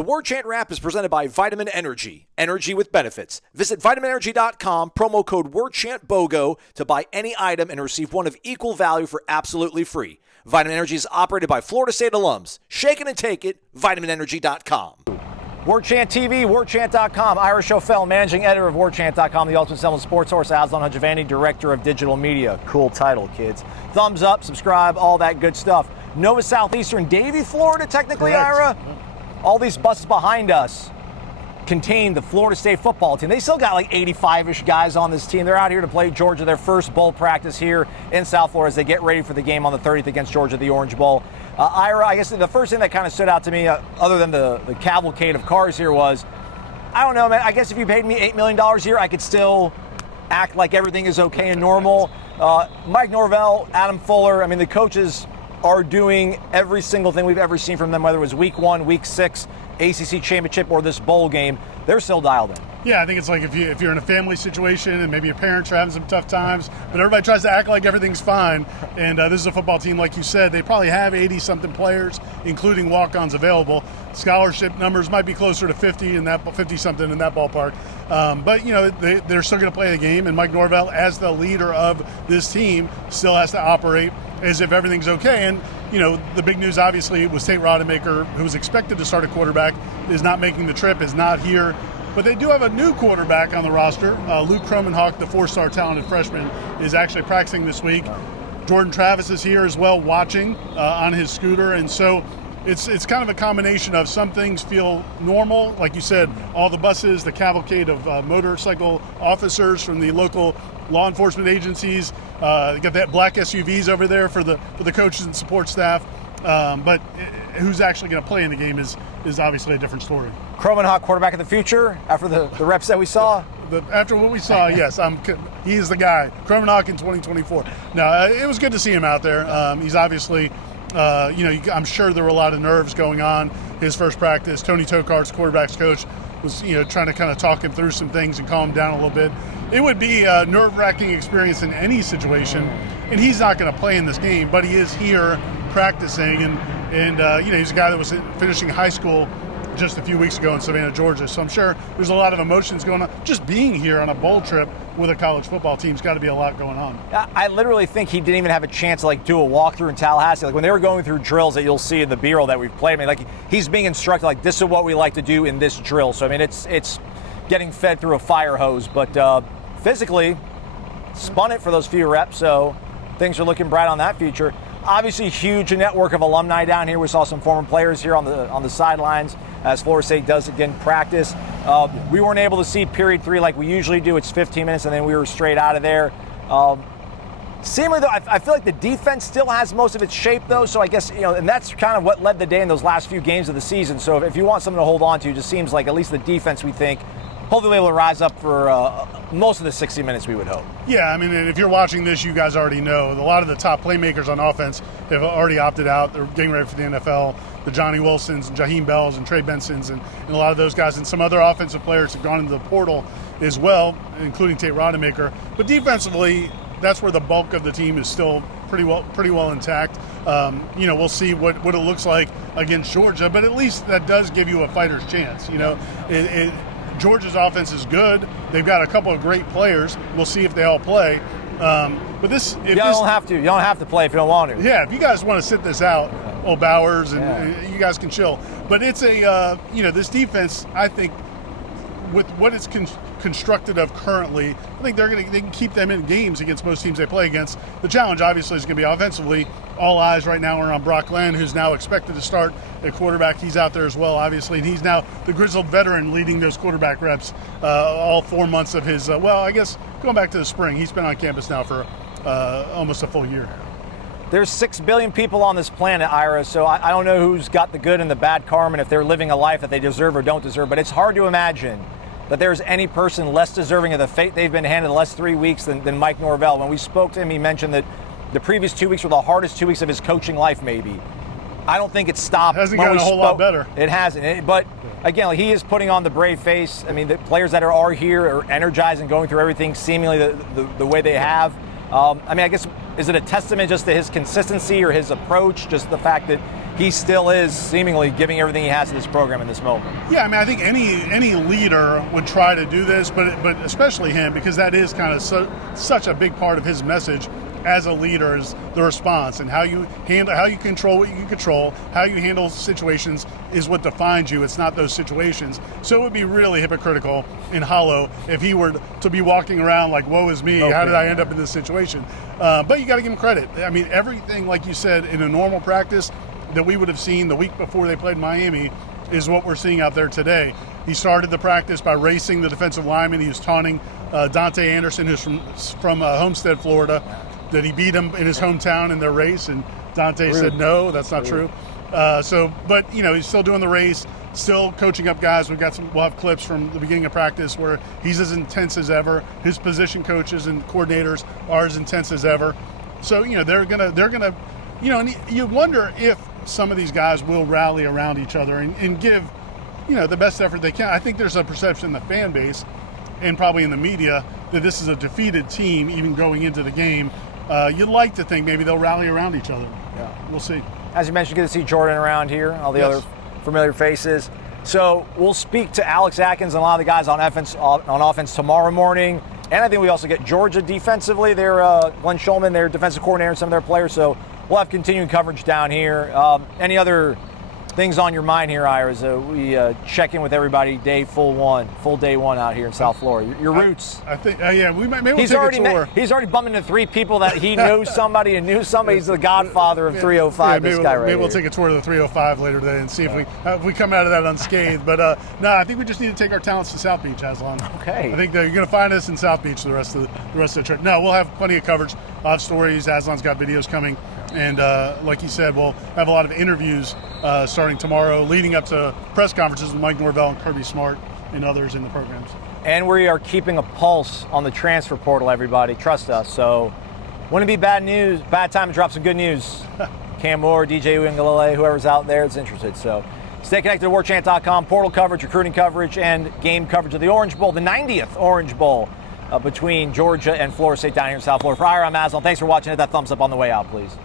The Warchant Wrap is presented by Vitamin Energy. Energy with benefits. Visit vitaminenergy.com, promo code WARCHANTBOGO to buy any item and receive one of equal value for absolutely free. Vitamin Energy is operated by Florida State alums. Shake it and take it, vitaminenergy.com. Warchant TV, Warchant.com. Ira Schoffel, managing editor of Warchant.com, the ultimate Seminoles sports source. Aslan Hajivandi, director of digital media. Cool title, kids. Thumbs up, subscribe, all that good stuff. Nova Southeastern, Davie, Florida, technically, Correct. Ira. All these buses behind us contain the Florida State football team. They still got like 85-ish guys on this team. They're out here to play Georgia, their first bowl practice here in South Florida as they get ready for the game on the 30th against Georgia, the Orange Bowl. Ira, I guess the first thing that kind of stood out to me, other than the cavalcade of cars here, was, I don't know, man, I guess if you paid me $8 million a year, I could still act like everything is okay and normal. Mike Norvell, Adam Fuller, I mean, the coaches are doing every single thing we've ever seen from them, whether it was week 1, week 6, ACC championship, or this bowl game. They're still dialed in. Yeah, I think it's like if you're in a family situation and maybe your parents are having some tough times, but everybody tries to act like everything's fine. And this is a football team, like you said, they probably have 80-something players, including walk-ons available. Scholarship numbers might be closer to 50-something in that ballpark. But, you know, they're still going to play the game, and Mike Norvell, as the leader of this team, still has to operate as if everything's okay. And, you know, the big news, obviously, was Tate Rodemaker, who was expected to start a quarterback, is not making the trip, is not here. But they do have a new quarterback on the roster. Luke Kroemenhoek, the 4-star talented freshman, is actually practicing this week. Jordan Travis is here as well, watching on his scooter. And so it's kind of a combination of some things feel normal. Like you said, all the buses, the cavalcade of motorcycle officers from the local law enforcement agencies. They got that black SUVs over there for the coaches and support staff. But who's actually going to play in the game is obviously a different story. Kroemenhoek, quarterback of the future, after the reps that we saw? After what we saw, yes, he is the guy. Kroemenhoek in 2024. No, it was good to see him out there. He's obviously, I'm sure there were a lot of nerves going on. His first practice, Tony Tokar's quarterback's coach was, trying to kind of talk him through some things and calm him down a little bit. It would be a nerve-wracking experience in any situation, and he's not going to play in this game, but he is here practicing, and he's a guy that was finishing high school just a few weeks ago in Savannah, Georgia. So I'm sure there's a lot of emotions going on. Just being here on a bowl trip with a college football team's got to be a lot going on. I literally think he didn't even have a chance to do a walkthrough in Tallahassee. Like when they were going through drills that you'll see in the B-roll that we've played, he's being instructed like this is what we like to do in this drill. So it's getting fed through a fire hose, but physically spun it for those few reps. So things are looking bright on that future. Obviously, huge network of alumni down here. We saw some former players here on the sidelines as Florida State does again practice. We weren't able to see period 3 like we usually do. It's 15 minutes, and then we were straight out of there. Seemingly, though, I feel like the defense still has most of its shape, though. So I guess, and that's kind of what led the day in those last few games of the season. So if you want something to hold on to, it just seems like at least the defense, we think, hopefully able to rise up for most of the 60 minutes, we would hope. Yeah, I mean, if you're watching this, you guys already know a lot of the top playmakers on offense have already opted out. They're getting ready for the NFL. The Johnny Wilsons and Jaheim Bells and Trey Bensons and a lot of those guys, and some other offensive players have gone into the portal as well, including Tate Rodemaker. But defensively, that's where the bulk of the team is still pretty well intact. We'll see what it looks like against Georgia, but at least that does give you a fighter's chance. Georgia's offense is good. They've got a couple of great players. We'll see if they all play. But this, you don't have to. You don't have to play if you don't want to. Yeah, if you guys want to sit this out, Bowers and you guys can chill. But it's this defense, I think, with what it's constructed of currently, I think they can keep them in games against most teams they play against. The challenge, obviously, is going to be offensively. All eyes right now are on Brock Glenn, who's now expected to start at quarterback. He's out there as well, obviously, and he's now the grizzled veteran leading those quarterback reps all 4 months of his, I guess going back to the spring. He's been on campus now for almost a full year. There's 6 billion people on this planet, Ira, so I don't know who's got the good and the bad karma and if they're living a life that they deserve or don't deserve, but it's hard to imagine that there's any person less deserving of the fate they've been handed the last 3 weeks than Mike Norvell. When we spoke to him, he mentioned that the previous 2 weeks were the hardest 2 weeks of his coaching life, maybe. I don't think it stopped. It hasn't gotten a whole lot better. It hasn't. But again, he is putting on the brave face. I mean, the players that are here are energized and going through everything seemingly the way they have. I guess, is it a testament just to his consistency or his approach, just the fact that he still is seemingly giving everything he has to this program in this moment. Yeah, I mean, I think any leader would try to do this, but especially him, because that is kind of such a big part of his message as a leader, is the response, and how you control what you can control, how you handle situations is what defines you. It's not those situations. So it would be really hypocritical and hollow if he were to be walking around like, woe is me, how did I end up in this situation? But you got to give him credit. I mean, everything, like you said, in a normal practice that we would have seen the week before they played Miami is what we're seeing out there today. He started the practice by racing the defensive lineman. He was taunting Dante Anderson, who's from Homestead, Florida, that he beat him in his hometown in their race, and Dante said no, that's not true. But he's still doing the race, still coaching up guys. We'll have clips from the beginning of practice where he's as intense as ever. His position coaches and coordinators are as intense as ever. So they're gonna and you wonder if some of these guys will rally around each other and give the best effort they can. I think there's a perception in the fan base and probably in the media that this is a defeated team even going into the game. You'd like to think maybe they'll rally around each other. Yeah, we'll see. As you mentioned, good to see Jordan around here, all the other familiar faces. So we'll speak to Alex Atkins and a lot of the guys on offense tomorrow morning. And I think we also get Georgia defensively. They're Glenn Schulman, their defensive coordinator, and some of their players. So we'll have continuing coverage down here. Any other things on your mind here, Ira, as we check in with everybody full day one out here in South Florida? Your roots. I think, we might maybe we'll take a tour. He's already bumped into 3 people that he knows somebody and knew somebody. He's the godfather of 305. Maybe we'll take a tour of the 305 later today and see if we come out of that unscathed. But no, I think we just need to take our talents to South Beach, Aslan. Okay. I think that you're going to find us in South Beach the rest of the trip. No, we'll have plenty of coverage. I'll have stories. Aslan's got videos coming. And like you said, we'll have a lot of interviews starting tomorrow, leading up to press conferences with Mike Norvell and Kirby Smart and others in the programs. And we are keeping a pulse on the transfer portal, everybody. Trust us. So wouldn't it be bad time to drop some good news? Cam Moore, DJ Uiagalelei, whoever's out there that's interested. So stay connected to warchant.com, portal coverage, recruiting coverage, and game coverage of the Orange Bowl, the 90th Orange Bowl between Georgia and Florida State down here in South Florida. For Ira, I'm Aslan. Thanks for watching. Hit that thumbs up on the way out, please.